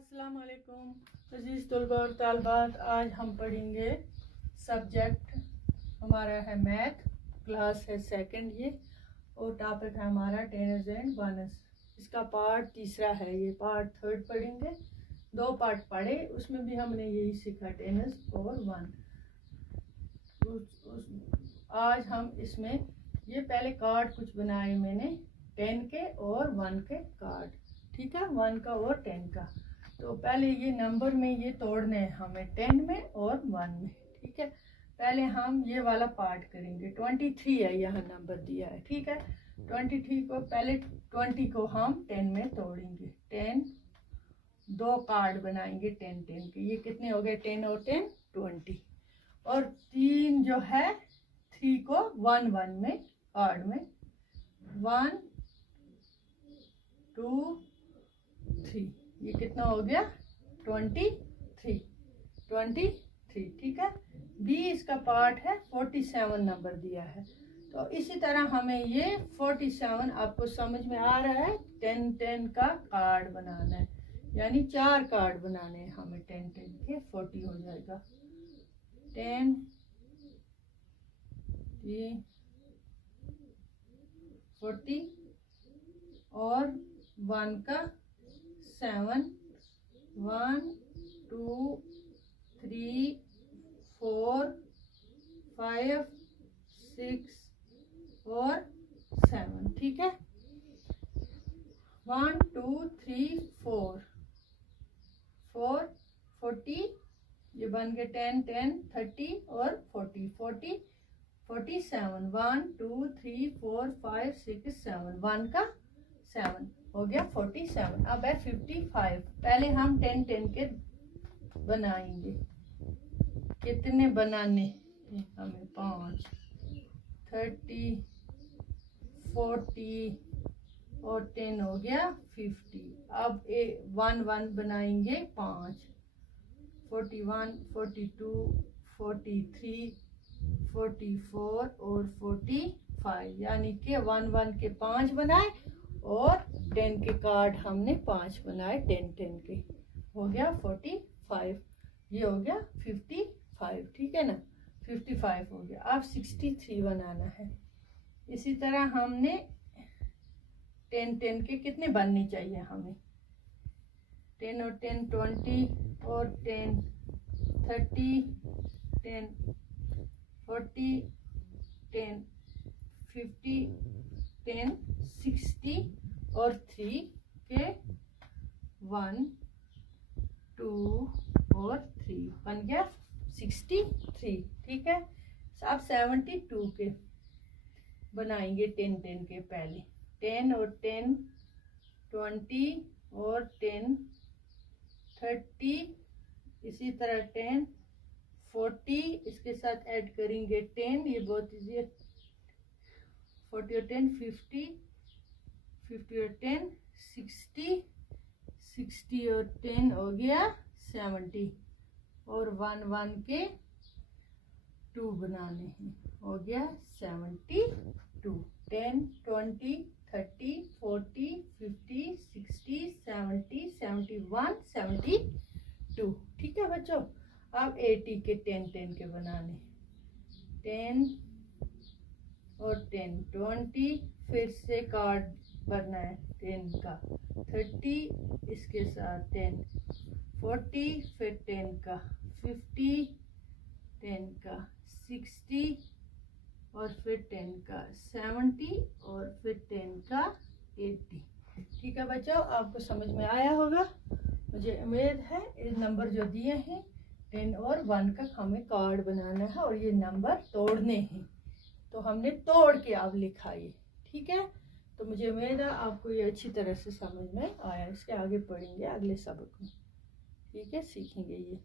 अस्सलाम वालेकुम अज़ीज़ तलबा और तालबात। आज हम पढ़ेंगे सब्जेक्ट हमारा है मैथ, क्लास है सेकंड ये, और टॉपिक है हमारा टेनस एंड वनस। इसका पार्ट तीसरा है, ये पार्ट थर्ड पढ़ेंगे। दो पार्ट पढ़े, उसमें भी हमने यही सीखा टेनस और वन। आज हम इसमें ये पहले कार्ड कुछ बनाए मैंने 10 के और 1 के कार्ड, ठीक है, 1 का और 10 का। तो पहले ये नंबर में ये तोड़ने हैं हमें 10 में और 1 में, ठीक है। पहले हम ये वाला पार्ट करेंगे। 23 है, यहाँ नंबर दिया है, ठीक है। 23 को पहले 20 को हम 10 में तोड़ेंगे। 10 दो कार्ड बनाएंगे 10 के। ये कितने हो गए? 10 और 10 20। और 3 जो है 3 को 1 में कार्ड में 1 2 3, ये कितना हो गया? 23, ठीक है। बी इसका पार्ट है, 47 नंबर दिया है। तो इसी तरह हमें ये 47 आपको समझ में आ रहा है। 10 का कार्ड बनाना है, यानी 4 कार्ड बनाने हैं हमें 10 के। 40 हो जाएगा। 10 40 और 1 का 7, 1 2 3 4 5 6 और 7, ठीक है। 1 2 3 4 40, ये बन गए 10 10 30 और 40 47। 1 2 3 4 5 6 7, 1 का 7 हो गया 47। अब है 55। पहले हम 10 के बनाएंगे। कितने बनाने हमें? 5। 30 40 और 10 हो गया 50। अब 1 बनाएंगे 5। 41 42 43 44 और 45, यानी कि 1 के 5 बनाए और 10 के कार्ड हमने 5 बनाए 10 के। हो गया 45, ये हो गया 55, ठीक है ना। 55 हो गया। अब 63 बनाना है। इसी तरह हमने 10 के कितने बनने चाहिए हमें? 10 और 10 20 और 10 30 10 40 10 50 10 60 और 3 के 1 2 और 3 बन गया 63, ठीक है। अब 72 के बनाएंगे 10 के। पहले 10 और 10 20 और 10 30, इसी तरह 10 40, इसके साथ ऐड करेंगे 10, ये बहुत इजी है। 40 और 10 50 और 10 60 और 10 हो गया 70। और 1 के 2 बनाने हैं, हो गया 72। 10 20 30 40 50 60 70 71 72, ठीक है बच्चों। अब 80 के 10 के बनाने। 10 और 10 20, फिर से कार्ड भरना है 10 का। 30 इसके साथ 10 40, फिर 10 का 50, 10 का 60 और फिर 10 का 70 और फिर 10 का 80, ठीक है बच्चों। आपको समझ में आया होगा, मुझे उम्मीद है। इस नंबर जो दिए हैं 10 और 1 का हमें कार्ड बनाना है और ये नंबर तोड़ने हैं। तो हमने तोड़ के अब लिखा ये, ठीक है। तो मुझे उम्मीद है आपको ये अच्छी तरह से समझ में आया। इसके आगे पढ़ेंगे अगले सबक में, ठीक है, सीखेंगे ये।